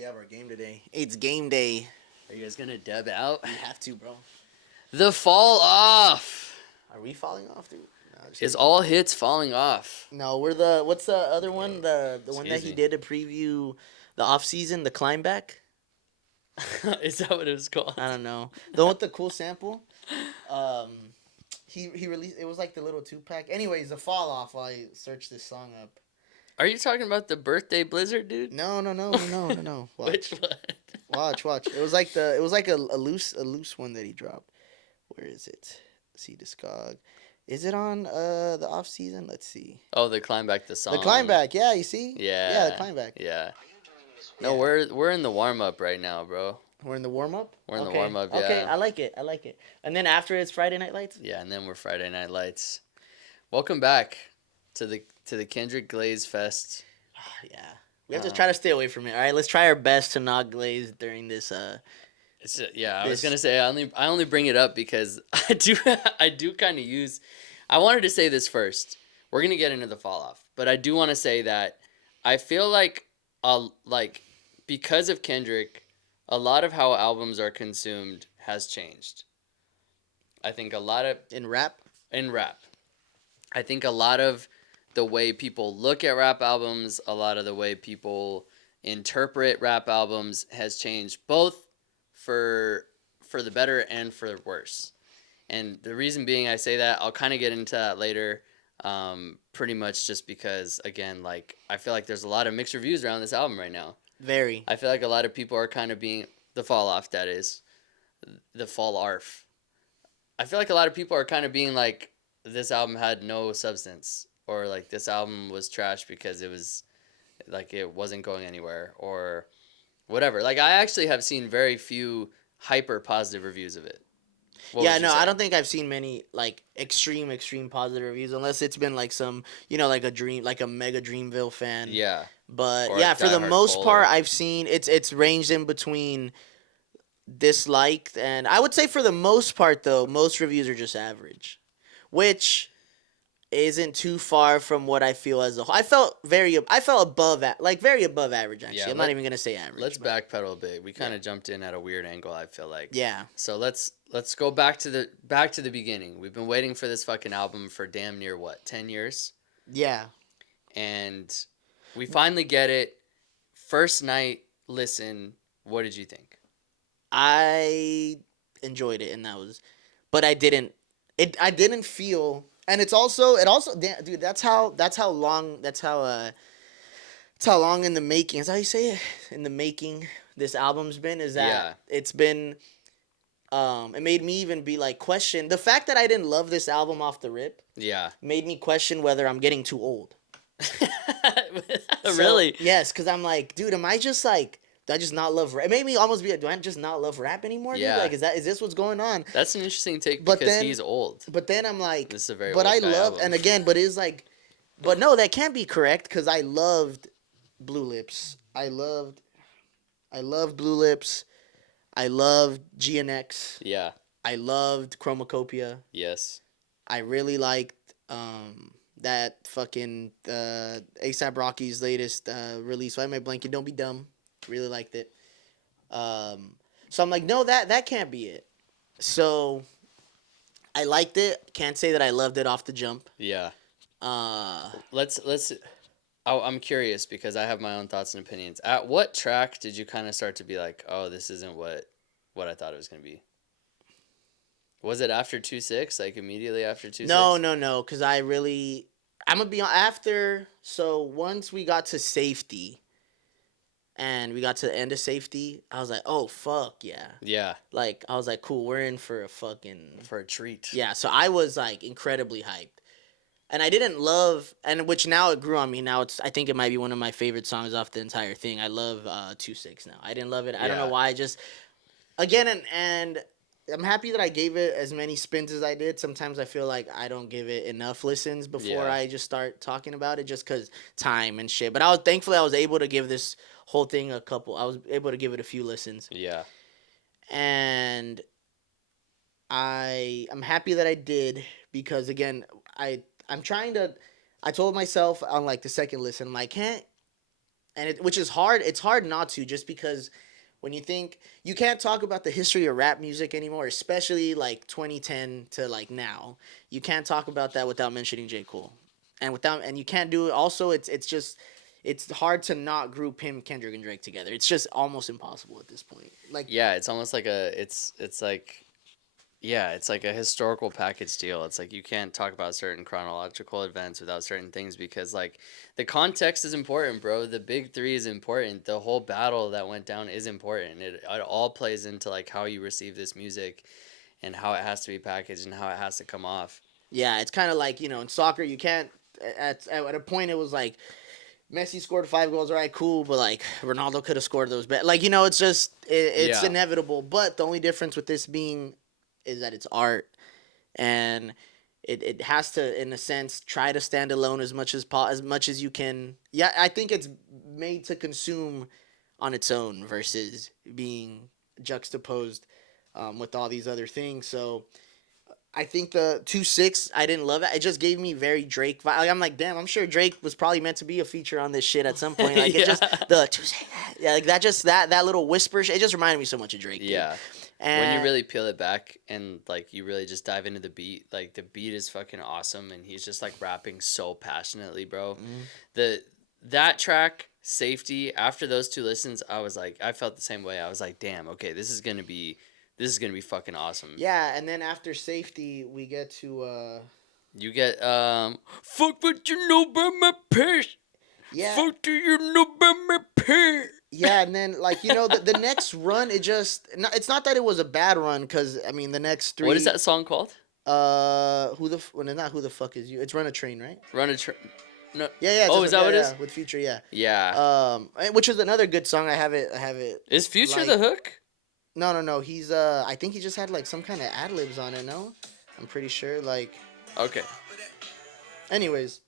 We have our game today. It's game day. Are you guys gonna dub out? We have to, bro. The fall off Are we falling off, dude? No, just is kidding. all hits falling off. No, we're the. What's the other one? The one that Excuse he me. did to preview the off season, the climb back. Is that what it was called? I don't know. The one with the cool sample. Um, he released. It was like the little 2-pack. Anyways, the fall off. While I searched this song up. Are you talking about the birthday blizzard, dude? No. Watch. Which one? Watch. It was like a loose one that he dropped. Where is it? See Discog. Is it on the off season? Let's see. Oh, the climb back the song. The climb back, yeah, you see? Yeah. Yeah, the climb back. Yeah. No, Yeah. we're in the warm up right now, bro. We're in the warm up? We're in the warm-up, yeah. Okay, I like it. And then after it's Friday Night Lights? Yeah, and then we're Friday Night Lights. Welcome back to the Kendrick Glaze Fest. Yeah. We have to try to stay away from it. All right, let's try our best to not glaze during this I was gonna say I only bring it up because I do kind of use. I wanted to say this first. We're gonna get into the fall off, but I do want to say that I feel like because of Kendrick, a lot of how albums are consumed has changed. I think a lot of in rap. I think a lot of the way people look at rap albums, a lot of the way people interpret rap albums has changed, both for the better and for the worse. And the reason being I say that, I'll kind of get into that later, pretty much just because, again, like, I feel like there's a lot of mixed reviews around this album right now. Very. I feel like a lot of people are kind of being, the fall off, that is, the fall arf. I feel like a lot of people are kind of being like, this album had no substance, or like this album was trash because it was like it wasn't going anywhere, or whatever. Like, I actually have seen very few hyper positive reviews of it. Yeah, no, I don't think I've seen many like extreme positive reviews unless it's been like some, like a mega Dreamville fan. Yeah. But Or yeah, a for the diehard most Cole part or- I've seen it's ranged in between disliked, and I would say for the most part though, most reviews are just average. Which isn't too far from what I feel as a whole. I felt very above very above average actually. Yeah, I'm not even gonna say average. Let's but- backpedal a bit. We kind of jumped in at a weird angle, I feel like. Yeah. So let's go back to the beginning. We've been waiting for this fucking album for damn near 10 years? Yeah. And we finally get it. First night listen, what did you think? I enjoyed it, and but I didn't feel, and it also dude, that's how long in the making, is that how you say it, in the making this album's been, is that Yeah. it's been, it made me even be like question the fact that I didn't love this album off the rip, Yeah. made me question whether I'm getting too old. So, Really? yes, because I'm like, dude, am I just like, do I just not love rap? It made me almost be like, do I just not love rap anymore? Dude? Yeah. Like, is this what's going on? That's an interesting take But because then- he's old. But then I'm like, This is a very but old I guy love, album. and again, but it's like, but no, that can't be correct because I loved Blue Lips. I loved Blue Lips. I loved GNX. Yeah. I loved Chromacopia. Yes. I really liked that fucking ASAP Rocky's latest release. Why am I blanking? Don't Be Dumb. Really liked it. So I'm like, no, that can't be it. So I liked it. Can't say that I loved it off the jump. Yeah. Uh, Let's I'm curious because I have my own thoughts and opinions. At what track did you kind of start to be like, "Oh, this isn't what I thought it was going to be?" Was it after 2-6, like immediately after 2-6? no, because I'm gonna be on after. So once we got to Safety, and we got to the end of Safety, I was like, oh fuck yeah. Yeah, Like I was like, cool, we're in for a treat. yeah. So I was like incredibly hyped, and I didn't love, and which now it grew on me. Now I think it might be one of my favorite songs off the entire thing. I love 2-6 now. I didn't love it. I don't know Yeah. why. I just again and I'm happy that I gave it as many spins as I did. Sometimes I feel like I don't give it enough listens before Yeah. I just start talking about it, just because time and shit. But thankfully I was able to give this whole thing I was able to give it a few listens, Yeah. and I'm happy that I did, because again I'm trying to. I told myself on like the second listen, I'm like, and which is hard. It's hard not to, just because when you think you can't talk about the history of rap music anymore, especially like 2010 to like now. You can't talk about that without mentioning J. Cole, and you can't do it. Also, it's just it's hard to not group him, Kendrick, and Drake together. It's just almost impossible at this point. Like, Yeah, it's almost like it's like yeah, it's like a historical package deal. It's like you can't talk about certain chronological events without certain things because like the context is important, bro. The big three is important. The whole battle that went down is important. It all plays into like how you receive this music and how it has to be packaged and how it has to come off. yeah, it's kind of like, in soccer you can't. At a point it was like Messi scored 5 goals. All right, cool, but like Ronaldo could have scored those. But like, it's just it's Yeah. inevitable. But the only difference with this being is that it's art, and it has to, in a sense, try to stand alone as much as you can. Yeah, I think it's made to consume on its own versus being juxtaposed with all these other things. So I think the 2-6, I didn't love it. It just gave me very Drake vibe. Like, I'm like, damn, I'm sure Drake was probably meant to be a feature on this shit at some point. Like, it just Yeah. the 2-6, yeah, like that, just that little whisper. It just reminded me so much of Drake. Dude. Yeah. When you And really peel it back and like you really just dive into the beat, like the beat is fucking awesome and he's just like rapping so passionately, bro. mm, The that track, Safety, after those two listens, I was like I felt the same way. I was like, "Damn, okay, this is going to be fucking awesome." yeah, and then after Safety, we get to You get fuck what you know about my past. yeah, Fuck do you know about my past? yeah, and then like, the next run, it's not that it was a bad run, because I mean the next three. What is that song called? When it's not Who the Fuck Is You? It's Run a Train, right? Run a Train. No. Yeah, Oh, is that what it is? with Future, yeah. Yeah. Which is another good song. I have it. Is Future Like, the hook? no. He's I think he just had like some kind of ad libs on it. No, I'm pretty sure. Like, Okay. anyways,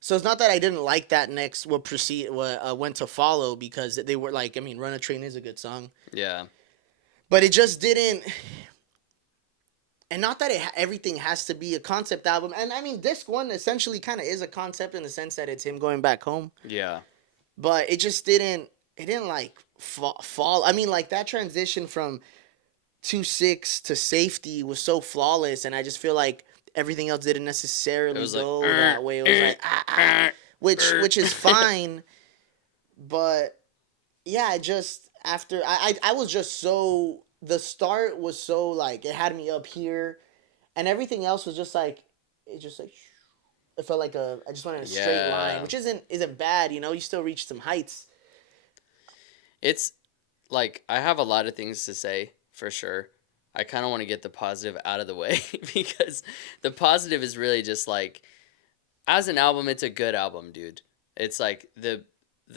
so it's not that I didn't like that next what went to follow, because they were like, I mean, Run a Train is a good song, Yeah. but it just didn't. And not that everything has to be a concept album. And I mean, Disc One essentially kind of is a concept in the sense that it's him going back home. Yeah. But it just didn't. It didn't like fall. I mean, like that transition from 2-6 to Safety was so flawless, and I just feel like everything else didn't It necessarily was like go that way. It was like which is fine, but yeah, I just after I was just so, the start was so like, it had me up here, and everything else was just like, it just like it felt like I just went in a straight line, Yeah. which isn't bad. You still reach some heights. It's like I have a lot of things to say for sure. I kind of want to get the positive out of the way because the positive is really just like as an album it's a good album, dude. It's like the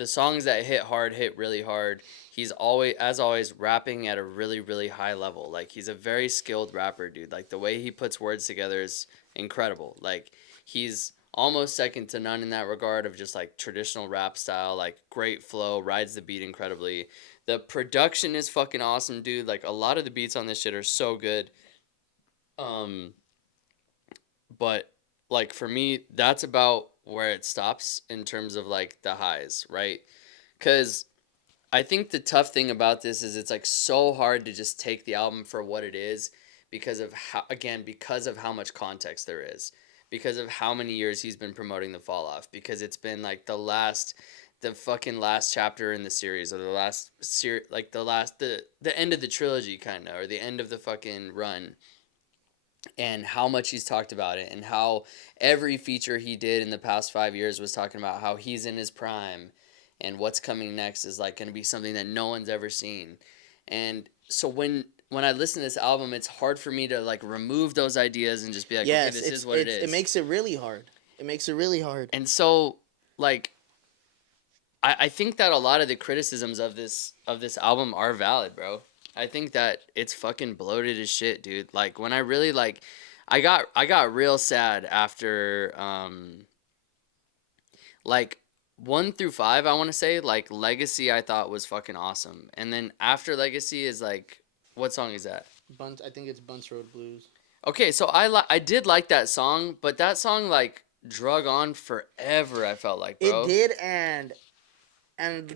songs that hit really hard. He's always rapping at a really really high level. Like he's a very skilled rapper, dude. Like the way he puts words together is incredible. Like he's almost second to none in that regard of just like traditional rap style, like great flow, rides the beat incredibly. The production is fucking awesome, dude. Like a lot of the beats on this shit are so good. Um but like for me that's about where it stops in terms of like the highs, right? Cuz I think the tough thing about this is it's like so hard to just take the album for what it is because of how much context there is. Because of how many years he's been promoting the fall off, because it's been like the fucking last chapter in the series or the last like the end of the trilogy kind of or the end of the fucking run, and how much he's talked about it and how every feature he did in the past 5 years was talking about how he's in his prime and what's coming next is like going to be something that no one's ever seen. And so when I listen to this album, it's hard for me to like remove those ideas and just be like, okay, Yes, this is what it is. It makes it really hard. It makes it really hard. And so like I think that a lot of the criticisms of this album are valid, bro. I think that it's fucking bloated as shit, dude. Like when I really like I got real sad after like 1 through 5, I want to say. Like Legacy I thought was fucking awesome. And then after Legacy is like, what song is that? I think it's Bunts Road Blues. Okay, so I did like that song, but that song like drug on forever, I felt like, bro. It did, and and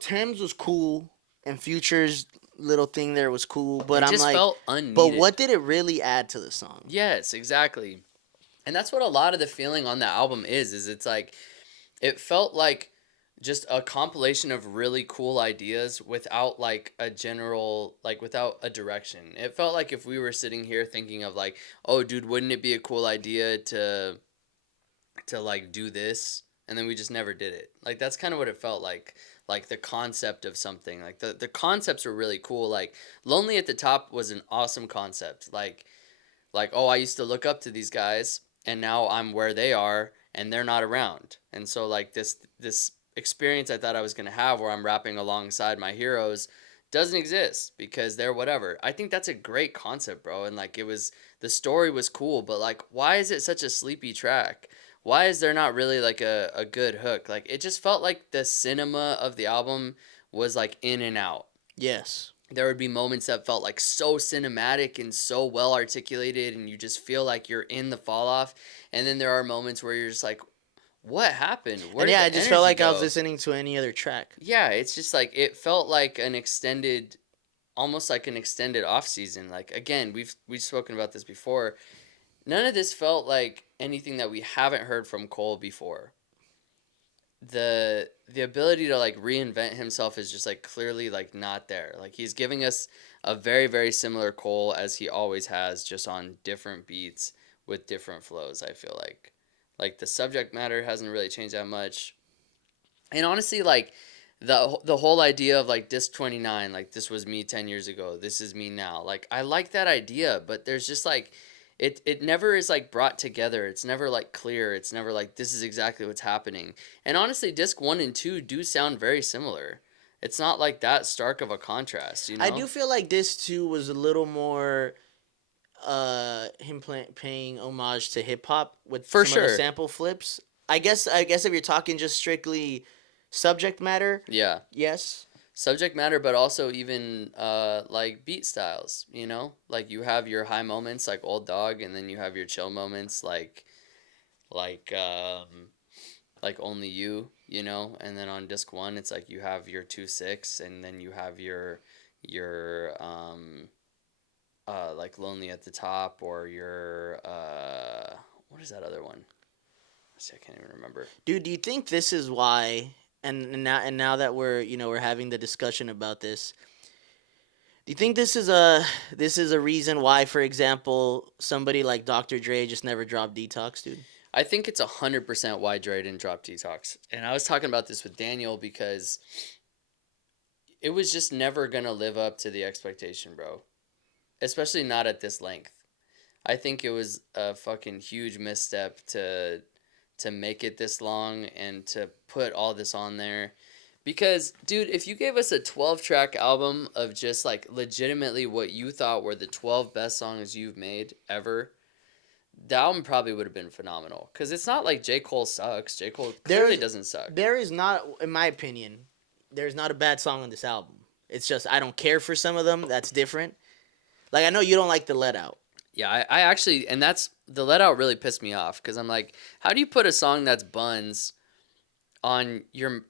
Thames was cool, and Future's little thing there was cool, but It I'm just like, felt but unneeded. what did it really add to the song? Yes, exactly. And that's what a lot of the feeling on the album is it's like it felt like just a compilation of really cool ideas without like a general like without a direction. It felt like if we were sitting here thinking of like, "Oh, dude, wouldn't it be a cool idea to like do this?" And then we just never did it. Like that's kind of what it felt like. Like the concept of something. Like the concepts were really cool. Like Lonely at the Top was an awesome concept. Like oh, I used to look up to these guys and now I'm where they are and they're not around. And so like this experience I thought I was going to have where I'm rapping alongside my heroes doesn't exist because they're whatever. I think that's a great concept, bro. And like it was the story was cool, but like why is it such a sleepy track? Why is there not really like a good hook? Like it just felt like the cinema of the album was like in and out. Yes. There would be moments that felt like so cinematic and so well articulated and you just feel like you're in the fall off, and then there are moments where you're just like what happened, where And did yeah, the I just felt energy like I was go? listening to any other track. Yeah, it's just like it felt like an extended, almost like an extended off season. Like again, we've spoken about this before, none of this felt like anything that we haven't heard from Cole before. The ability to like reinvent himself is just like clearly like not there. Like he's giving us a very very similar Cole as he always has, just on different beats with different flows. I feel like the subject matter hasn't really changed that much. And honestly, like the whole idea of like disc 29, like this was me 10 years ago, this is me now. Like I like that idea, but there's just like it never is like brought together. It's never like clear. It's never like this is exactly what's happening. And honestly, disc 1 and 2 do sound very similar. It's not like that stark of a contrast, you I know? do feel like this too was a little more paying homage to hip hop with For some of the sure. sample flips. I guess if you're talking just strictly subject matter, Yeah. yes. Subject matter, but also even like beat styles, you know? Like you have your high moments like Old Dog, and then you have your chill moments like like Only You, you know? And then on disc 1 it's like you have your 2-6, and then you have your like Lonely at the Top, or your what is that other one? See, I can't even remember. Dude, do you think this is why? And now that we're having the discussion about this, do you think this is a reason why, for example, somebody like Dr. Dre just never dropped Detox, dude? I think it's 100% why Dre didn't drop Detox. And I was talking about this with Daniel because it was just never going to live up to the expectation, bro. Especially not at this length. I think it was a fucking huge misstep to make it this long and to put all this on there. Because, dude, if you gave us a 12-track album of just like legitimately what you thought were the 12 best songs you've made ever, the album probably would have been phenomenal. Because it's not like J. Cole sucks. J. Cole clearly There's doesn't suck. there is not, in my opinion, there's not a bad song on this album. It's just I don't care for some of them. That's different. Like I know you don't like the Let Out. Yeah, I actually, and that's, the Let Out really pissed me off. Because I'm like, how do you put a song that's Buns on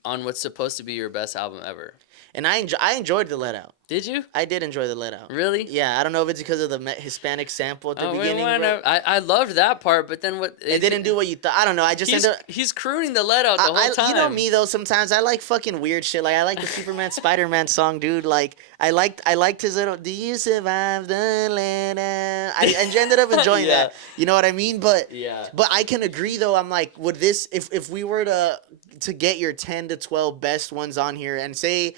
what's supposed to be your best album ever? And I enjoyed the Let Out. Did you? I did enjoy the Let Out. Really? Yeah, I don't know if it's because of the Hispanic sample at the Oh, wait, beginning. I loved that part, but then what? It didn't do what you thought. I don't know. I just He's ended up. he's crooning the Let Out the whole time. You know me though. Sometimes I like fucking weird shit. Like I like the Superman Spider-Man song, dude. Like I liked his little "Do you survive the Let Out?" I ended up enjoying Yeah. that. You know what I mean? But Yeah. but I can agree though. I'm like, would this if we were to get your 10 to 12 best ones on here and say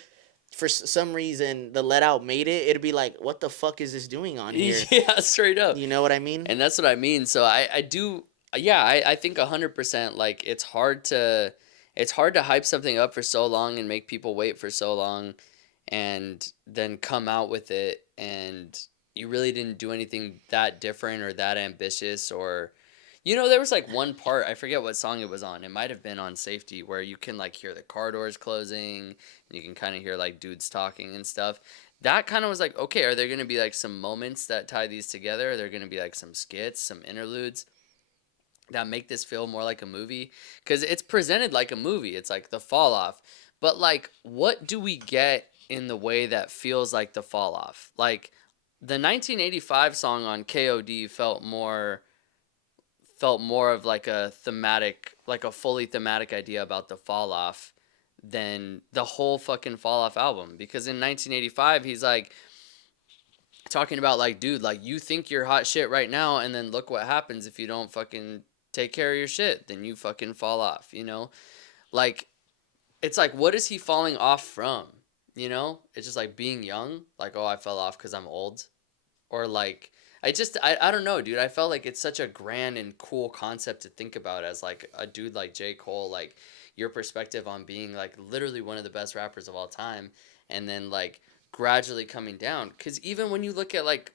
for some reason the Let Out made it, it'd be like, what the fuck is this doing on here? Yeah, straight up. You know what I mean? And that's what I mean. So I do, yeah, I think 100%. Like it's hard to hype something up for so long and make people wait for so long, and then come out with it, and you really didn't do anything that different or that ambitious. Or there was like one part, I forget what song it was on. It might have been on Safety, where you can like hear the car doors closing, and you can kind of hear like dudes talking and stuff. That kind of was like, okay, are there going to be like some moments that tie these together? Are there going to be like some skits, some interludes that make this feel more like a movie? Because it's presented like a movie. It's like the fall off, But like, what do we get in the way that feels like the fall off? Like, the 1985 song on KOD felt more of like a thematic, like a fully thematic idea about the fall off than the whole fucking fall off album. Because in 1985, he's like talking about like, dude, like you think you're hot shit right now, and then look what happens if you don't fucking take care of your shit. Then you fucking fall off, you know? Like, it's like, what is he falling off from? You know? It's just like being young. Like, oh, I fell off because I'm old. Or like, I don't know, dude. I felt like it's such a grand and cool concept to think about as like a dude like J. Cole, like your perspective on being like literally one of the best rappers of all time, and then like gradually coming down. Because even when you look at like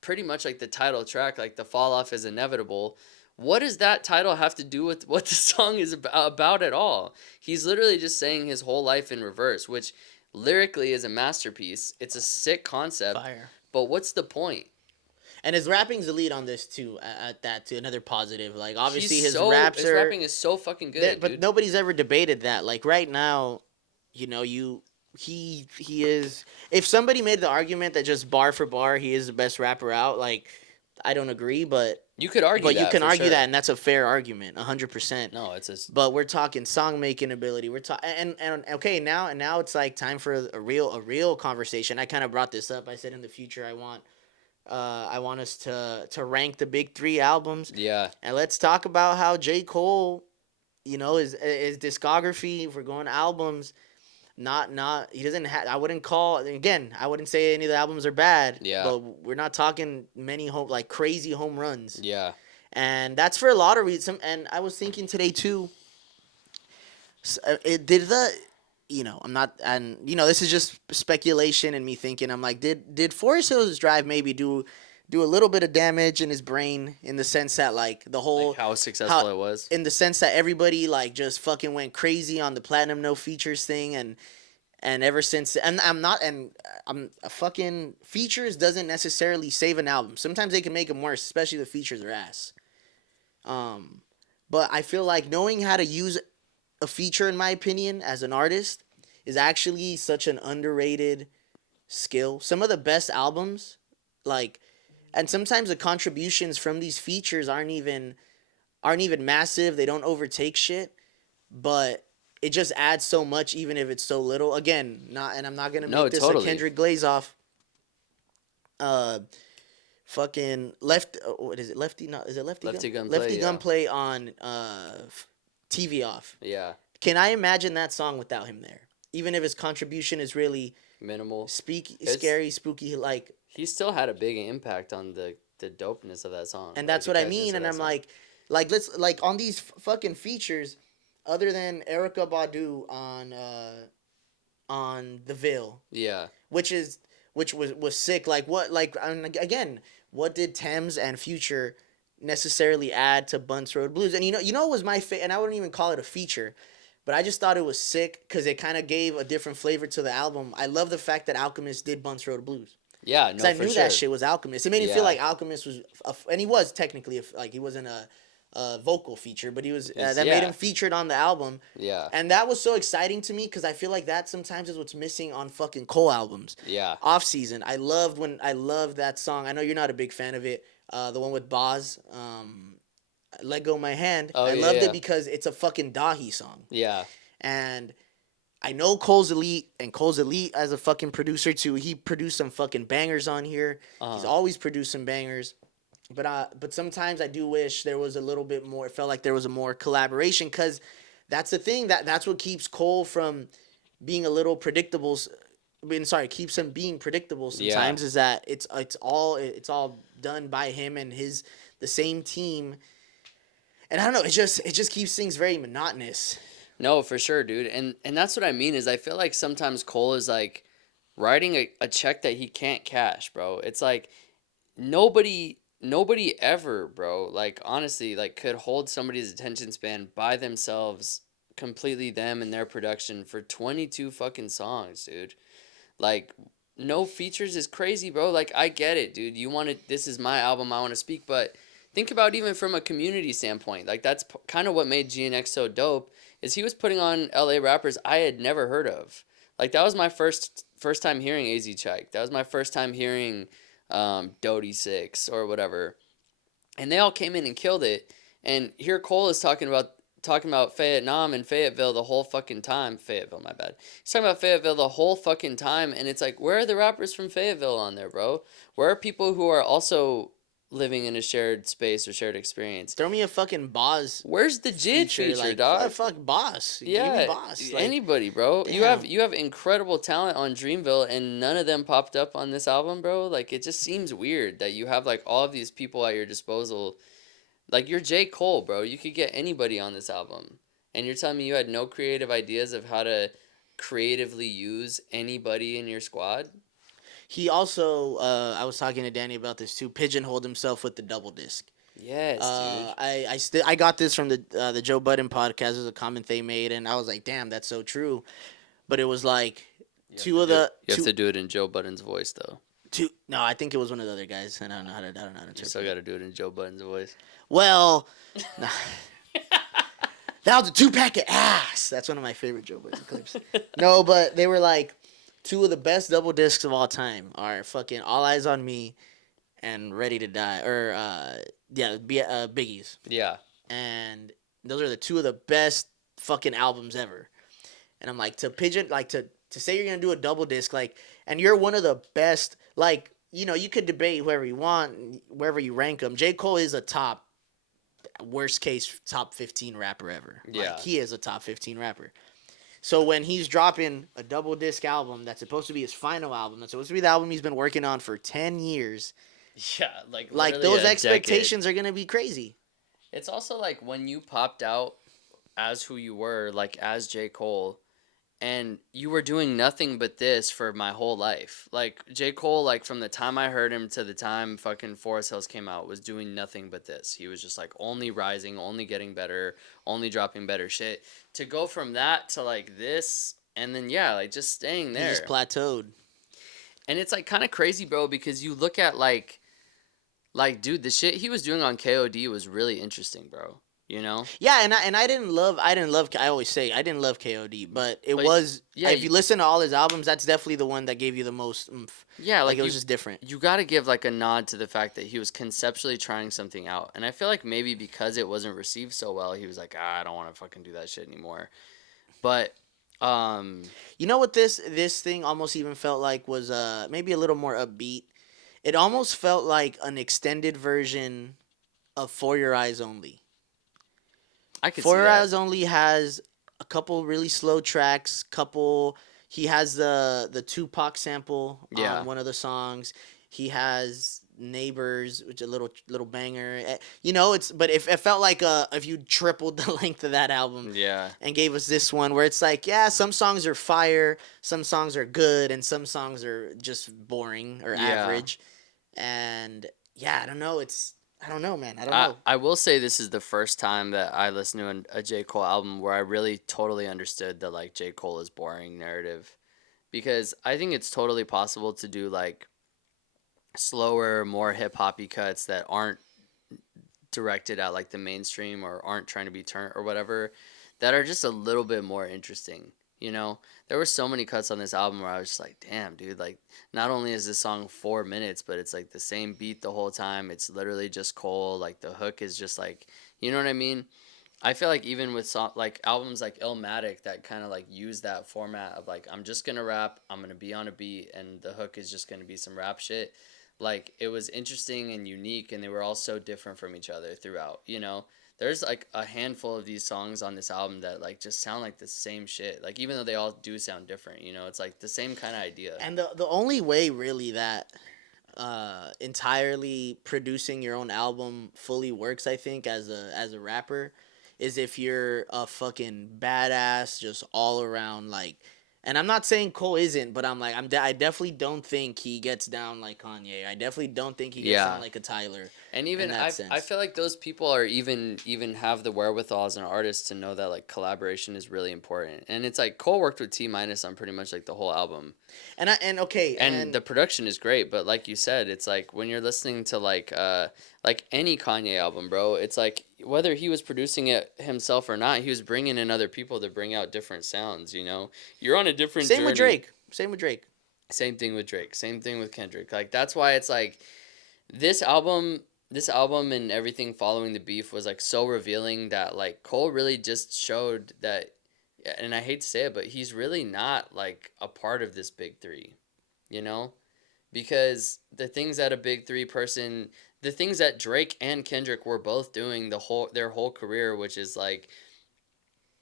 pretty much like the title track, like the fall off is inevitable. What does that title have to do with what the song is about at all? He's literally just saying his whole life in reverse, which lyrically is a masterpiece. It's a sick concept, Fire. but what's the point? And his rapping's elite on this too. At that too, another positive. Like obviously He's his so raps his are, rapping is so fucking good, but dude. nobody's ever debated that. Like right now, you know, he is. If somebody made the argument that just bar for bar he is the best rapper out, like I don't agree, You could argue but you that can for argue sure. that, and that's a fair argument, 100%. No, it's a But we're talking song making ability. We're talking and okay now it's like time for a real conversation. I kind of brought this up. I said in the future I want us to rank the big three albums, yeah, and let's talk about how J. Cole, you know, his discography. If we're going albums, not he doesn't have. I wouldn't call again. I wouldn't say any of the albums are bad. Yeah. But we're not talking many like crazy home runs. yeah, And that's for a lot of reasons. And I was thinking today too. It did the, you know, I'm not, and you know, this is just speculation and me thinking. I'm like, did Forest Hills Drive maybe do a little bit of damage in his brain in the sense that like the whole like how successful it was. in the sense that everybody like just fucking went crazy on the platinum no features thing, and ever since, and I'm a fucking features doesn't necessarily save an album. Sometimes they can make them worse, especially the features are ass. But I feel like knowing how to use a feature, in my opinion, as an artist, is actually such an underrated skill. Some of the best albums, like, and sometimes the contributions from these features aren't even massive. They don't overtake shit, but it just adds so much, even if it's so little. Again, not, and I'm not gonna No, make this totally. a Kendrick Glaze off. Fucking left. What is it? Lefty? Not is it Lefty? Lefty Gun? Gunplay, Lefty yeah. Gunplay on TV Off. Yeah, Can I imagine that song without him there? Even if his contribution is really minimal. scary, spooky, like, He still had a big impact on the dopeness of that song. and like, that's the what I catchiness mean. of And that I'm song. like let's like on these fucking features, other than Erica Badu on The Veil, yeah, which was sick. Like what? Like I mean, again, what did Thames and Future necessarily add to Bunts Road Blues? And it was my and I wouldn't even call it a feature, but I just thought it was sick because it kind of gave a different flavor to the album. I love the fact that Alchemist did Bunts Road Blues yeah, no, because I for knew sure. that shit was Alchemist. It made me Yeah. feel like Alchemist was, and he was technically like he wasn't a vocal feature, but he was that made yeah. him featured on the album. Yeah, And that was so exciting to me because I feel like that sometimes is what's missing on fucking Cole albums. yeah, Off Season. I loved that song. I know you're not a big fan of it. The one with Boz, Let Go My Hand. Oh, I yeah, loved yeah. it because it's a fucking Dahi song. yeah, And I know Cole's elite, and Cole's elite as a fucking producer too. He produced some fucking bangers on here. He's always produced some bangers. But sometimes I do wish there was a little bit more. It felt like there was a more collaboration because that's the thing that's what keeps Cole from being a little predictable. Keeps him being predictable sometimes is that it's all done by him and the same team. And I don't know, it just keeps things very monotonous. No, for sure, dude. And that's what I mean is I feel like sometimes Cole is like writing a check that he can't cash, bro. It's like nobody ever, bro, like honestly, like could hold somebody's attention span by themselves, completely them and their production for 22 fucking songs, dude. Like no features is crazy, bro. Like I get it, dude. This is my album, I want to speak, but think about even from a community standpoint. Like that's kind of what made GNX so dope is he was putting on LA rappers I had never heard of. Like that was my first time hearing AZ Chike. That was my first time hearing Dodie Six or whatever. And they all came in and killed it. And here Cole is talking about Vietnam and Fayetteville the whole fucking time. Fayetteville, my bad. He's talking about Fayetteville the whole fucking time, and it's like, where are the rappers from Fayetteville on there, bro? Where are people who are also living in a shared space or shared experience? Throw me a fucking Boz Where's the JID feature, like dog? fuck Boss. Give me Yeah, Boss. Like, anybody, bro. damn. You have incredible talent on Dreamville, and none of them popped up on this album, bro. Like it just seems weird that you have like all of these people at your disposal. Like you're J. Cole, bro. You could get anybody on this album. And you're telling me you had no creative ideas of how to creatively use anybody in your squad? He also, I was talking to Danny about this too. Pigeonholed himself with the double disc. Yes, dude. I got this from the Joe Budden podcast. It was a comment they made, and I was like, damn, that's so true. But it was like You two of the have two, to do it in Joe Budden's voice, though. two. No, I think it was one of the other guys. I don't know how to. I don't know how to. You still got to do it in Joe Budden's voice. Well, that was a 2-pack of ass. That's one of my favorite Joe Budden clips. No, but they were like two of the best double discs of all time are fucking All Eyes on Me and Ready to Die, or Biggie's. Yeah. And those are the two of the best fucking albums ever. And I'm like, to say you're gonna do a double disc, like, and you're one of the best, like, you know, you could debate whoever you want, wherever you rank them. J. Cole is a worst case top 15 rapper ever. Yeah. Like, he is a top 15 rapper. So when he's dropping a double disc album that's supposed to be his final album, that's supposed to be the album he's been working on for 10 years, Yeah, like those expectations are gonna be crazy. It's also like when you popped out as who you were, like as J. Cole, and you were doing nothing but this for my whole life. Like J. Cole, like from the time I heard him to the time fucking Forest Hills came out, was doing nothing but this. He was just like only rising, only getting better, only dropping better shit. To go from that to like this, and then yeah, like just staying He there. just plateaued. And it's like kind of crazy, bro, because you look at like dude, the shit he was doing on KOD was really interesting, bro. You know? Yeah, and I didn't love. I always say I didn't love KOD, but it But, was. yeah, If you listen to all his albums, that's definitely the one that gave you the most oomph. Yeah, Like, it was you, just different. you got to give like a nod to the fact that he was conceptually trying something out. And I feel like maybe because it wasn't received so well, he was like, I don't want to fucking do that shit anymore. But You know what this thing almost even felt like was maybe a little more upbeat. It almost felt like an extended version of For Your Eyes Only. I could For see Your that. Eyes Only has a couple really slow tracks. He has the Tupac sample Yeah. on one of the songs. He has Neighbors, which is a little banger. You know, it felt like if you tripled the length of that album Yeah. and gave us this one where it's like, yeah, some songs are fire, some songs are good, and some songs are just boring or Yeah. average. And yeah, I don't know, man. I don't know. I will say this is the first time that I listened to a J. Cole album where I really totally understood the like J. Cole is boring narrative. Because I think it's totally possible to do like slower, more hip hoppy cuts that aren't directed at like the mainstream or aren't trying to be turned or whatever, that are just a little bit more interesting. You know, there were so many cuts on this album where I was just like, damn, dude, like not only is this song 4 minutes, but it's like the same beat the whole time. It's literally just Cole. Like the hook is just like, you know what I mean? I feel like even with like albums like Illmatic that kind of like use that format of like, I'm just gonna rap, I'm gonna be on a beat, and the hook is just gonna be some rap shit. Like it was interesting and unique, and they were all so different from each other throughout. You know, there's like a handful of these songs on this album that like just sound like the same shit. Like even though they all do sound different, you know, it's like the same kind of idea. And the only way really that entirely producing your own album fully works, I think, as a rapper, is if you're a fucking badass, just all around like. And I'm not saying Cole isn't, but I'm like I definitely don't think he gets down like Kanye. I definitely don't think he gets Yeah. down like a Tyler. And even that I sense. feel like those people are even have the wherewithal as an artist to know that like collaboration is really important. And it's like Cole worked with T minus on pretty much like the whole album. Okay, And the production is great, but like you said, it's like when you're listening to like any Kanye album, bro, it's like whether he was producing it himself or not, he was bringing in other people to bring out different sounds. You're on a different Same with journey. Drake. Same with Drake. Same thing with Drake. Same thing with Kendrick. Like that's why it's like this album this album and everything following the beef was like so revealing that like Cole really just showed that, and I hate to say it, but he's really not like a part of this big three, you know? Because the things that Drake and Kendrick were both doing their whole career, which is like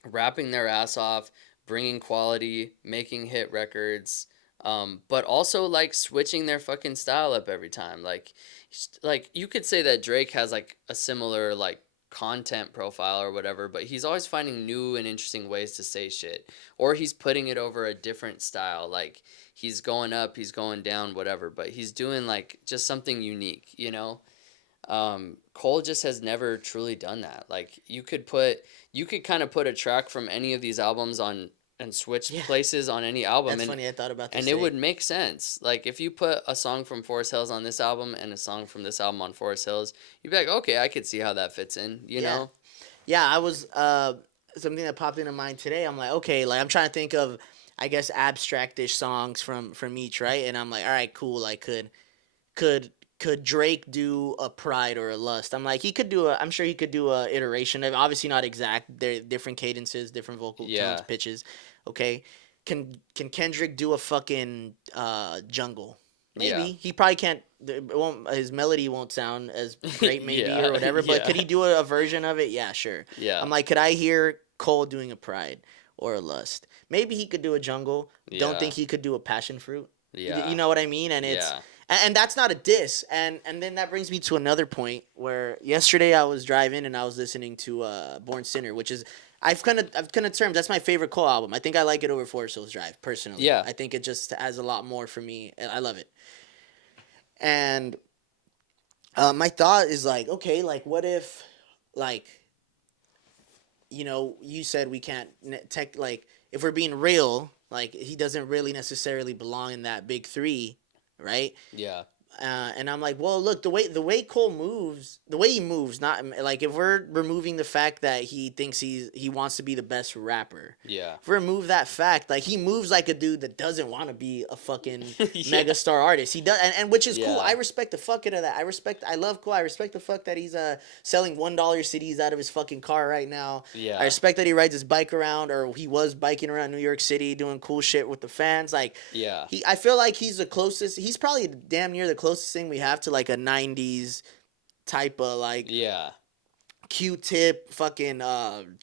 rapping their ass off, bringing quality, making hit records, but also like switching their fucking style up every time. Like you could say that Drake has like a similar like content profile or whatever, but he's always finding new and interesting ways to say shit, or he's putting it over a different style. Like he's going up, he's going down, whatever, but he's doing like just something unique. Cole just has never truly done that. Like you could kind of put a track from any of these albums on and switch Yeah, places on any album, that's funny. I thought about this and it would make sense. Like if you put a song from Forest Hills on this album and a song from this album on Forest Hills, you'd be like, okay, I could see how that fits in. You Yeah. know? Yeah, I was something that popped into mind today. I'm like, okay, like I'm trying to think of, I guess, abstractish songs from each, right? And I'm like, all right, cool. Like, could could Drake do a Pride or a Lust? I'm like, he could do a. I'm sure he could do a iteration of, obviously not exact. They're different cadences, different vocal tones, Yeah. pitches. Okay, can Kendrick do a fucking Jungle? Yeah. Maybe he probably can't. It won't, his melody won't sound as great, maybe Yeah. or whatever. But could Yeah. he do a version of it? Yeah, sure. Yeah. I'm like, could I hear Cole doing a Pride or a Lust? Maybe he could do a Jungle. Don't Yeah. think he could do a Passion Fruit. Yeah. You know what I mean? And it's Yeah. and that's not a diss. And then that brings me to another point where yesterday I was driving and I was listening to Born Sinner, which is I've kind of termed that's my favorite Cole album. I think I like it over Forest Hills Drive personally. Yeah. I think it just has a lot more for me. And I love it. And my thought is like, okay, like what if, like, you said we can't tech, like, if we're being real, like he doesn't really necessarily belong in that big three, right? Yeah. And I'm like, well, look, the way Cole moves, the way he moves, not like if we're removing the fact that he thinks he wants to be the best rapper. Yeah. If we remove that fact, like he moves like a dude that doesn't want to be a fucking Yeah. mega star artist. He does, and which is cool. Yeah. I respect the fuck out of that. I love Cole. I respect the fuck that he's selling $1 cities out of his fucking car right now. Yeah. I respect that he rides his bike around, or he was biking around New York City doing cool shit with the fans. Like, Yeah. I feel like he's the closest. He's probably damn near the closest thing we have to like a '90s type of like Yeah. Q-Tip, fucking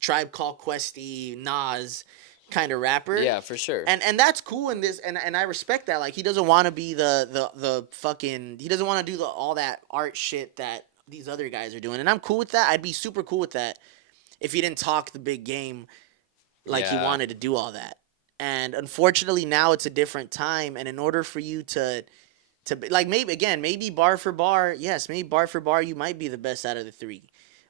Tribe Called Questy, Nas kind of rapper. Yeah, for sure. And that's cool in this, and I respect that. Like he doesn't want to be the fucking, he doesn't want to do all that art shit that these other guys are doing, and I'm cool with that. I'd be super cool with that if he didn't talk the big game like he Yeah. wanted to do all that. And unfortunately now it's a different time, and in order for you to like, maybe bar for bar, yes, maybe bar for bar you might be the best out of the three.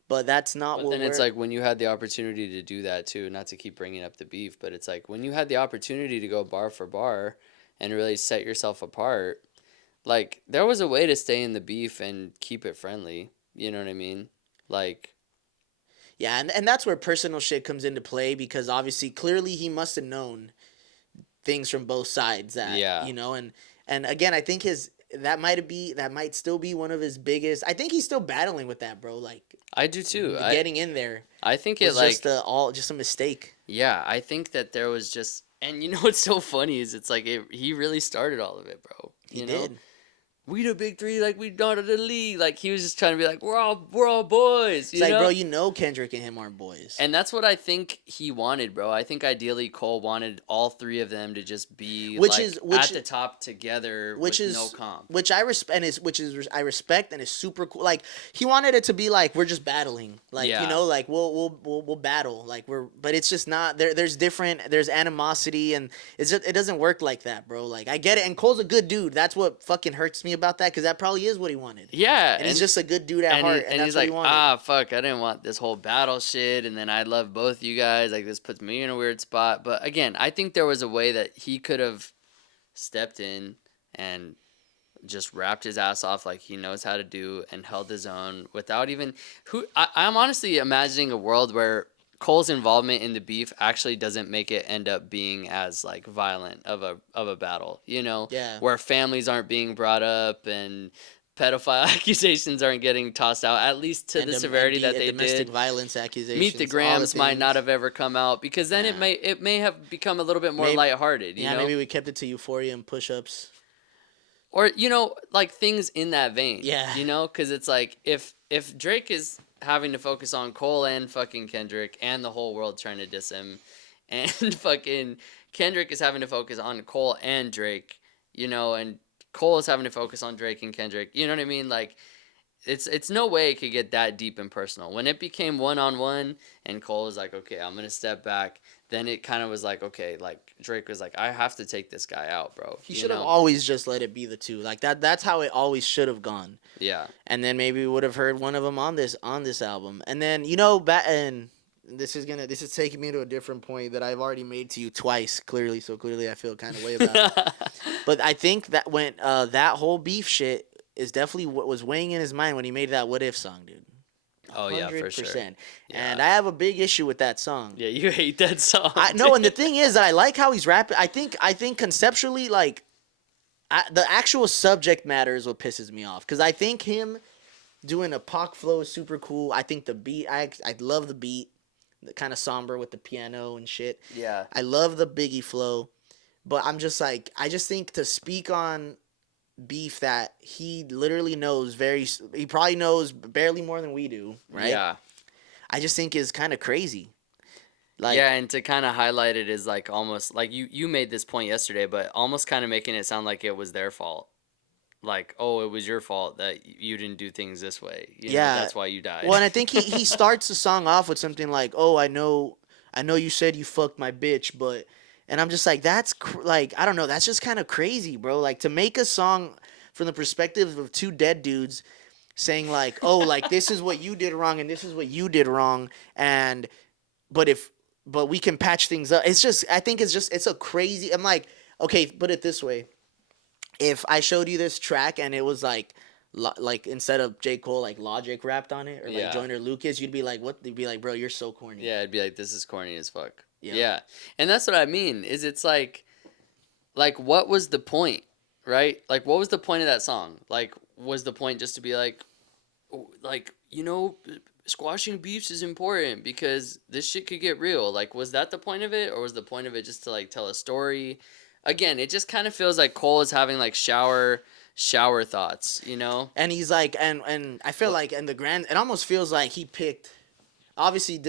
But that's not But what then it's we're like when you had the opportunity to do that too, not to keep bringing up the beef, but it's like when you had the opportunity to go bar for bar and really set yourself apart, like there was a way to stay in the beef and keep it friendly. You know what I mean? Like, Yeah, and that's where personal shit comes into play, because obviously clearly he must have known things from both sides that Yeah. and again, I think that might still be one of his biggest. I think he's still battling with that, bro. Like I do too. getting in there I think it was like just a mistake. yeah, I think that there was just, and you know what's so funny is it's like he really started all of it, bro. He You know? did. We the big three, like we not the league. Like he was just trying to be like we're all boys. It's like, bro, Kendrick and him aren't boys. And that's what I think he wanted, bro. I think ideally Cole wanted all three of them to just be Which like is- which- at the top together which with is no comp. which I respect, I respect, and is super cool. Like he wanted it to be like we're just battling, like Yeah. like we'll battle, like but it's just not there. There's animosity, and it doesn't work like that, bro. Like I get it, and Cole's a good dude. That's what fucking hurts me about that, because that probably is what he wanted. Yeah, And he's just a good dude at heart, and that's he's what like, he wanted. fuck, I didn't want this whole battle shit, and then I love both you guys. Like this puts me in a weird spot. But again, I think there was a way that he could have stepped in and just rapped his ass off like he knows how to do and held his own without even I'm honestly imagining a world where Cole's involvement in the beef actually doesn't make it end up being as like violent of a battle, you know, Yeah. where families aren't being brought up and pedophile accusations aren't getting tossed out, at least to the severity that they domestic did. violence Meet the accusations, all the Grams might not things. have ever come out because then Yeah. it may have become a little bit more Maybe, lighthearted, you yeah, know? maybe we kept it to Euphoria and push-ups. Or you know, like things in that vein. Yeah. You know, because it's like if Drake is having to focus on Cole and fucking Kendrick and the whole world trying to diss him, and fucking Kendrick is having to focus on Cole and Drake, you know, and Cole is having to focus on Drake and Kendrick. You know what I mean? Like it's no way it could get that deep and personal. When it became one on one and Cole was like, okay, I'm gonna step back. Then it kind of was like, okay, like Drake was like, I have to take this guy out, bro. He You should have know? always just let it be the two. Like that's how it always should have gone. Yeah. And then maybe we would have heard one of them on this album. And then and this is taking me to a different point that I've already made to you twice. Clearly I feel kind of way about it. But I think that when that whole beef shit is definitely what was weighing in his mind when he made that "What If" song, dude. Oh yeah, for sure. 100%. Yeah. And I have a big issue with that song. Yeah, you hate that song. I no, and the thing is that I like how he's rapping. I think conceptually, like, the actual subject matter is what pisses me off. Because I think him doing a Pac flow is super cool. I think the beat, I love the beat, the kind of somber with the piano and shit. Yeah. I love the Biggie flow, but I'm just like, I just think to speak on beef that he literally knows he probably knows barely more than we do, right? Yeah. I just think is kind of crazy. Like, Yeah, and to kind of highlight it is like almost like you made this point yesterday, but almost kind of making it sound like it was their fault. Like, oh, it was your fault that you didn't do things this way. You know, Yeah. that's why you died. well, and I think he starts the song off with something like, "Oh, I know you said you fucked my bitch, but," and I'm just like, that's like, I don't know, that's just kind of crazy, bro. Like, to make a song from the perspective of two dead dudes saying like, "Oh, like, this is what you did wrong and this is what you did wrong," and but if but we can patch things up. It's just, I think it's a crazy. I'm like, okay, put it this way: if I showed you this track and it was like instead of J. Cole, like Logic rapped on it, or like Yeah. Joyner Lucas, you'd be like, what? You'd be like, bro, you're so corny. Yeah, it'd be like this is corny as fuck. Yeah. Yeah. And that's what I mean. Is it's like what was the point? Right? Like what was the point of that song? Like was the point just to be like you know, squashing beefs is important because this shit could get real. Like was that the point of it, or was the point of it just to like tell a story? Again, it just kind of feels like Cole is having like shower thoughts, you know? And he's like, and I feel like, and the grand, it almost feels like he picked, obviously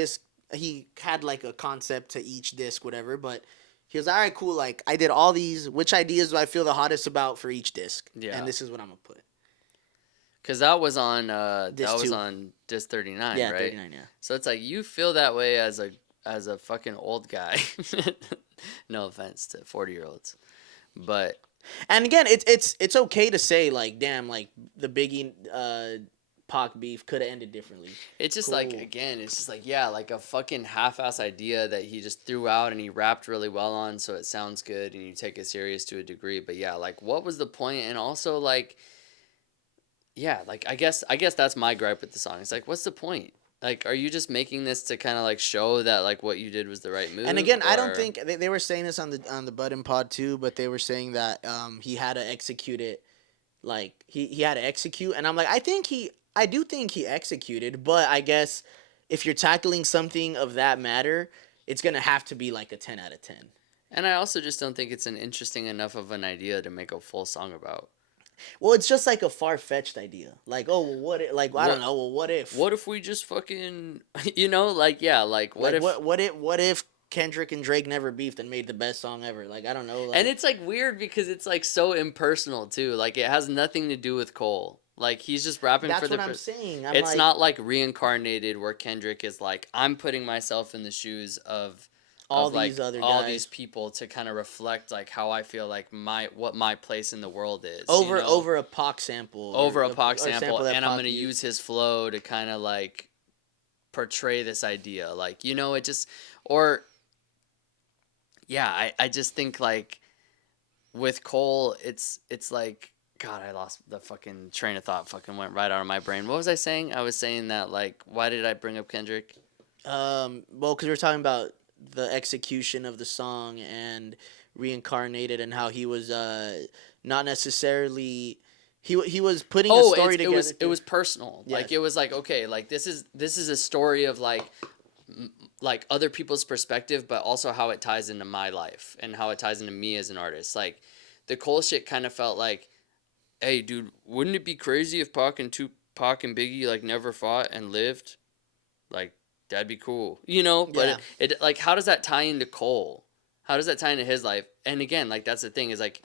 he had like a concept to each disc, whatever, but he was all right, cool. Like, I did all these. Which ideas do I feel the hottest about for each disc? Yeah. And this is what I'm gonna put. Cuz that was on Disc that was 2. on disc 39, Yeah, right? 39. Yeah. So it's like you feel that way as a fucking old guy. No offense to 40-year-olds. But And again, it's okay to say like, damn, like the Biggie Pac beef could have ended differently. it's just like Cool. again, it's just like yeah, like a fucking half-ass idea that he just threw out and he rapped really well on, so it sounds good and you take it serious to a degree. But yeah, like what was the point? And also like, yeah, like I guess that's my gripe with the song. It's like, what's the point? Like, are you just making this to kind of like show that like what you did was the right move? And again, I don't or- think they were saying this on the Button Pod too, but they were saying that he had to execute it, like he had to execute, and I'm like, I do think he executed, but I guess if you're tackling something of that matter, it's gonna have to be like a 10 out of 10. And I also just don't think it's an interesting enough of an idea to make a full song about. Well, it's just like a far fetched idea, like, oh, well, what? Like, I don't What- know. Well, what if? What if we just fucking, you know, like yeah, like what Like, if? what if Kendrick and Drake never beefed and made the best song ever? Like, I don't know. Like, And it's like weird because it's like so impersonal too. Like it has nothing to do with Cole. Like he's just rapping that's for the. what I'm saying. I'm It's like, not like reincarnated where Kendrick is like I'm putting myself in the shoes of all of, like, these other all guys. these people to kind of reflect like how I feel like what my place in the world is. over you know? over a Pac sample. Over a or Pac sample, that and I'm Pac gonna used. use his flow to kind of like portray this idea. Like you know, it just or yeah, I just think like with Cole, it's like God, I lost the fucking train of thought. Fucking went right out of my brain. What was I saying? I was saying that like, why did I bring up Kendrick? Well, because we were talking about the execution of the song and reincarnated and how he was not necessarily he was putting a Oh, story it together. was it was personal. Like Yes. it was like, okay, like this is a story of like other people's perspective, but also how it ties into my life and how it ties into me as an artist. Like the Cole shit kind of felt like, hey, dude, wouldn't it be crazy if Pac and Biggie like never fought and lived? Like that'd be cool, you know. But Yeah. it like, how does that tie into Cole? How does that tie into his life? And again, like that's the thing is like,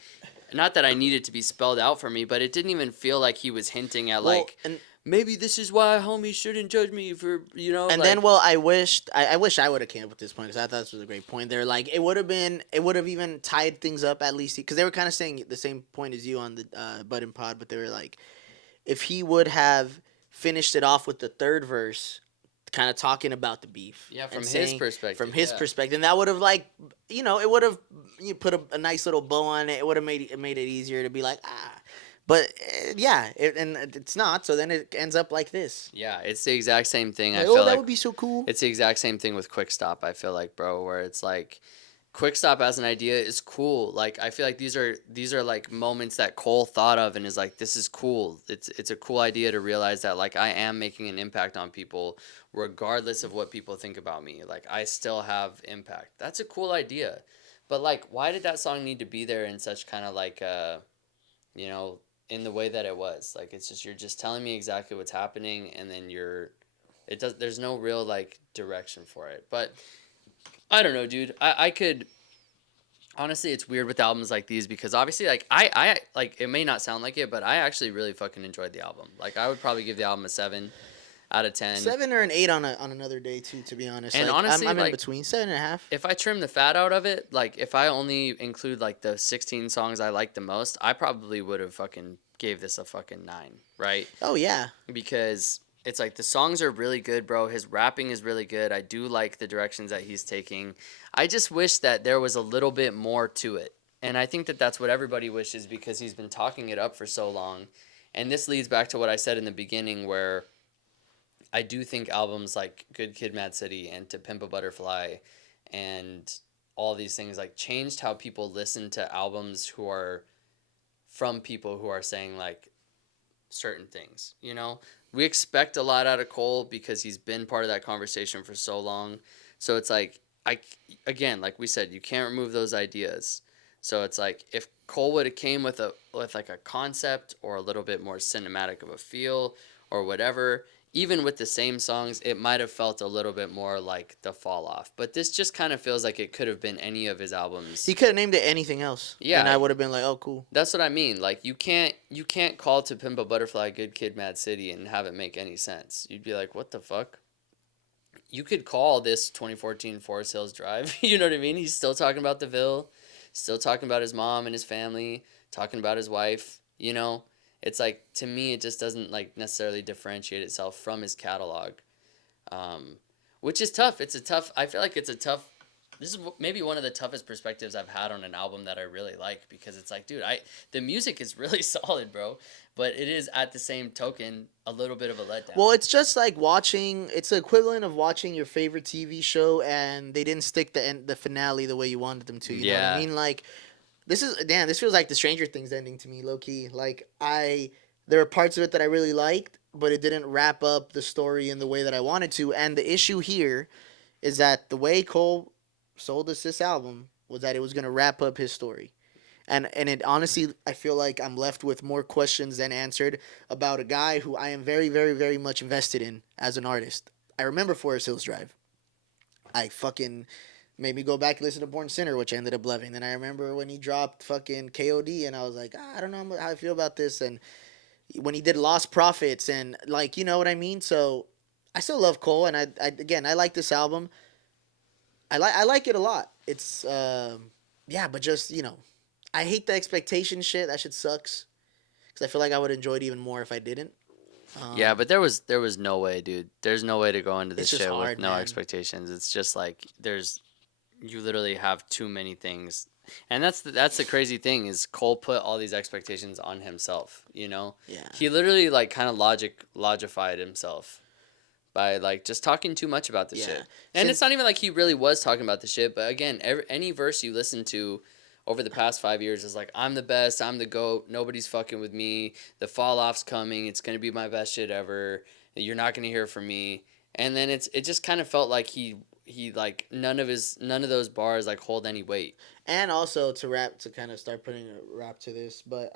not that I need it to be spelled out for me, but it didn't even feel like he was hinting at Well, like, and maybe this is why homies shouldn't judge me for, you know, and like, then well, I wish I would have came up with this point because I thought this was a great point. There, like it would have even tied things up at least because they were kind of saying the same point as you on the Button Pod, but they were like, if he would have finished it off with the third verse, kind of talking about the beef. yeah, and from his saying- perspective. From his yeah. perspective, and that would have like, it would have you put a nice little bow on it. It would have made it easier to be like but yeah, and it's not. So then it ends up like this. Yeah, it's the exact same thing. I Like, feel that like would be so cool. it's the exact same thing with Quick Stop. I feel like, bro, where it's like Quick Stop as an idea is cool. Like I feel like these are like moments that Cole thought of and is like, this is cool. It's a cool idea to realize that like I am making an impact on people regardless of what people think about me. Like I still have impact. That's a cool idea. But like, why did that song need to be there in such kind of like you know, in the way that it was? Like it's just, you're just telling me exactly what's happening, and then there's no real like direction for it. But I don't know, dude. I could honestly, it's weird with albums like these because obviously like I like, it may not sound like it, but I actually really fucking enjoyed the album. Like I would probably give the album a 7 out of 10. 7 or an 8 on another day too. To be honest, And like, honestly, I'm in like, between 7.5. If I trim the fat out of it, like if I only include like the 16 songs I like the most, I probably would have fucking gave this a fucking 9, right? Oh yeah, Because it's like the songs are really good, bro. His rapping is really good. I do like the directions that he's taking. I just wish that there was a little bit more to it. And I think that that's what everybody wishes because he's been talking it up for so long. And this leads back to what I said in the beginning where I do think albums like Good Kid, Mad City and To Pimp a Butterfly and all these things like changed how people listen to albums who are from people who are saying like certain things, you know? We expect a lot out of Cole because he's been part of that conversation for so long. So it's like, again, like we said, you can't remove those ideas. So it's like if Cole would have came with like a concept or a little bit more cinematic of a feel or whatever, even with the same songs, it might have felt a little bit more like the fall off. But this just kind of feels like it could have been any of his albums. he could have named it anything else. Yeah. and I would have been like, oh cool. That's what I mean. Like you can't call To Pimp a Butterfly Good Kid, Mad City and have it make any sense. You'd be like, what the fuck? You could call this 2014 Forest Hills Drive. You know what I mean? He's still talking about the Ville, still talking about his mom and his family, talking about his wife, you know? It's like, to me, it just doesn't like necessarily differentiate itself from his catalog, which is tough. I feel like it's a tough, this is maybe one of the toughest perspectives I've had on an album that I really like because it's like, dude, the music is really solid, bro, but it is at the same token a little bit of a letdown. Well, it's just like it's the equivalent of watching your favorite TV show and they didn't stick the finale the way you wanted them to. You know what I Yeah. mean? Like, this feels like the Stranger Things ending to me, low key. Like, there are parts of it that I really liked, but it didn't wrap up the story in the way that I wanted to. And the issue here is that the way Cole sold us this album was that it was going to wrap up his story. And it honestly, I feel like I'm left with more questions than answered about a guy who I am very, very, very much invested in as an artist. I remember Forest Hills Drive. I fucking made me go back and listen to Born Sinner, which I ended up loving. Then I remember when he dropped fucking KOD, and I was like, I don't know how I feel about this. And when he did Lost Prophets, and like, you know what I mean? So I still love Cole, and I like this album. I like it a lot. It's yeah, but just I hate the expectation shit. That shit sucks. Because I feel like I would enjoy it even more if I didn't. Yeah, but there was no way, dude. There's no way to go into this It's just shit with hard, no man. expectations. It's just like you literally have too many things And that's the crazy thing is Cole put all these expectations on himself. Yeah. He literally like kind of logified himself by like just talking too much about the Yeah. shit. And it's not even like he really was talking about the shit, but again, any verse you listen to over the past 5 years is like, I'm the best, I'm the GOAT, nobody's fucking with me, the fall off's coming, it's gonna be my best shit ever, you're not gonna hear from me. And then it just kind of felt like he like none of those bars like hold any weight. And also to kind of start putting a wrap to this, but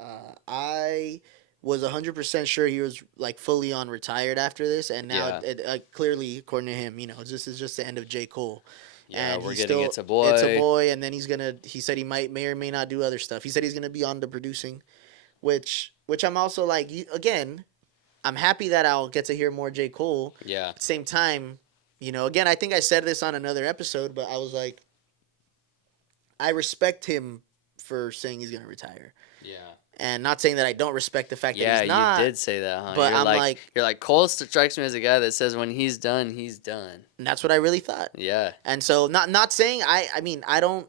I was 100% sure he was like fully on retired after this, and now Yeah. clearly, according to him, this is just the end of J. Cole. Yeah, And we're he's getting still It's a Boy. It's a Boy, and then he said he may or may not do other stuff. He said he's gonna be on the producing, which I'm also like, again, I'm happy that I'll get to hear more J. Cole. Yeah. At the same time, again, I think I said this on another episode, but I was like, I respect him for saying he's gonna retire, Yeah. and not saying that I don't respect the fact that Yeah, he's not. you did say that, huh? But you're like Cole strikes me as a guy that says when he's done, he's done. And that's what I really thought. Yeah. And so not saying I mean I don't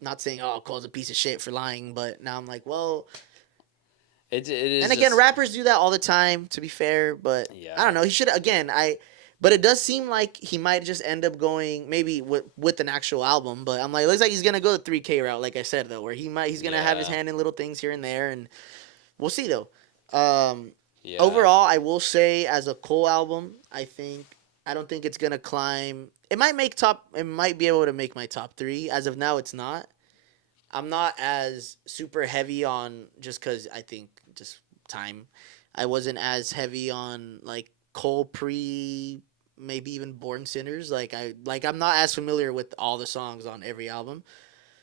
not saying Cole's a piece of shit for lying, but now I'm like, well, It is. and again, just- rappers do that all the time. To be fair, but Yeah. I don't know. He should again. But it does seem like he might just end up going maybe with an actual album. But I'm like, it looks like he's gonna go the 3K route, like I said though, where he's gonna have his Yeah. hand in little things here and there, and we'll see though. Yeah. Overall, I will say as a Cole album, I don't think it's gonna climb. It might be able to make my top 3. As of now, it's not. I'm not as super heavy on just because I think just time. I wasn't as heavy on like Cole maybe even Born Sinners. I'm not as familiar with all the songs on every album.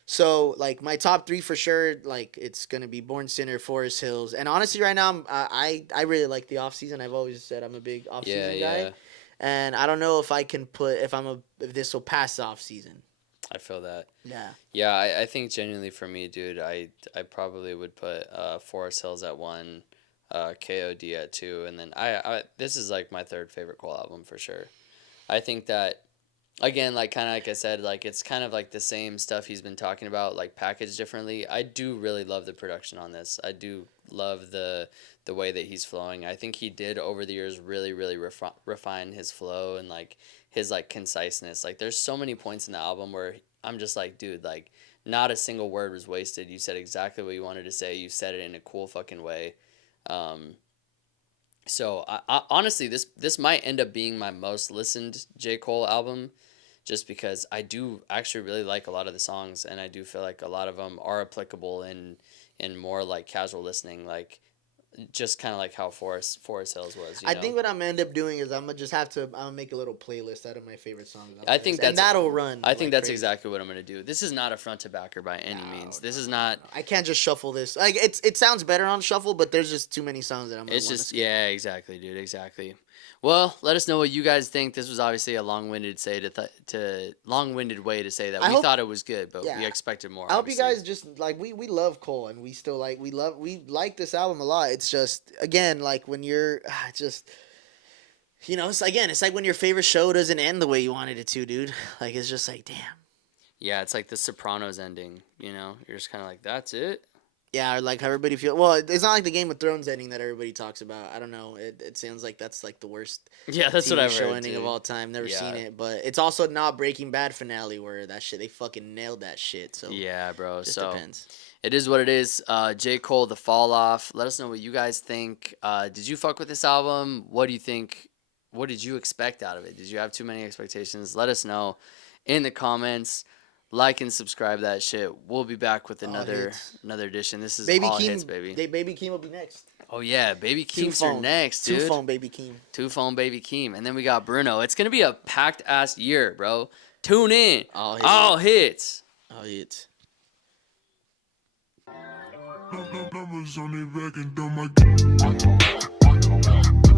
So like my top 3 for sure, like it's gonna be Born Sinner, Forest Hills, and honestly, right now I really like the off season. I've always said I'm a big off season guy, and I don't know if I can put if this will pass the off season. I feel that. Yeah. Yeah, I think genuinely for me, dude, I probably would put Forest Hills at 1, KOD at 2, and then I this is like my third favorite Cole album for sure. I think that again, like kind of like I said, like it's kind of like the same stuff he's been talking about, like packaged differently. I do really love the production on this. I do love the way that he's flowing. I think he did over the years really refine his flow and like his like conciseness. Like there's so many points in the album where I'm just like, dude, like not a single word was wasted. You said exactly what you wanted to say. You said it in a cool fucking way. So I honestly, this might end up being my most listened J. Cole album, just because I do actually really like a lot of the songs, and I do feel like a lot of them are applicable in more like casual listening, like just kind of like how Forest Hills was. I think what I'm gonna end up doing is I'm gonna make a little playlist out of my favorite songs. I think and that'll run. I think like that's crazy. exactly what I'm gonna do. This is not a front to backer by any means. This is not. I can't just shuffle this. Like it sounds better on shuffle, but there's just too many songs that I'm. It's just exactly, dude, exactly. Well, let us know what you guys think. This was obviously a long-winded long-winded way to say that we thought it was good, but we expected more. I hope you obviously. guys just like we love Cole, and we still we like this album a lot. It's just again like when you're just. It's like when your favorite show doesn't end the way you wanted it to, dude. Like it's just like, damn. Yeah, it's like the Sopranos ending. You're just kind of like, that's it. Yeah, or like how everybody feels. Well, it's not like the Game of Thrones ending that everybody talks about. I don't know. It sounds like that's like the worst Yeah, that's what TV I've show heard ending too. of all time. Never seen Yeah. it, but it's also not Breaking Bad finale where that shit they fucking nailed that shit. So Yeah, bro. it just So depends. it is what it is. J. Cole, The Fall Off. Let us know what you guys think. Did you fuck with this album? What do you think? What did you expect out of it? Did you have too many expectations? Let us know in the comments. Like and subscribe that shit. We'll be back with All another hits. edition. This is Baby all Keem, hits, baby. Baby Keem will be next. Oh yeah, Baby Keem's Phone. next, dude. Two phone Baby Keem. Two phone Baby Keem, and then we got Bruno. It's gonna be a packed ass year, bro. Tune in. All hits. All hits. Oh, hits. Numbers on their back and don't my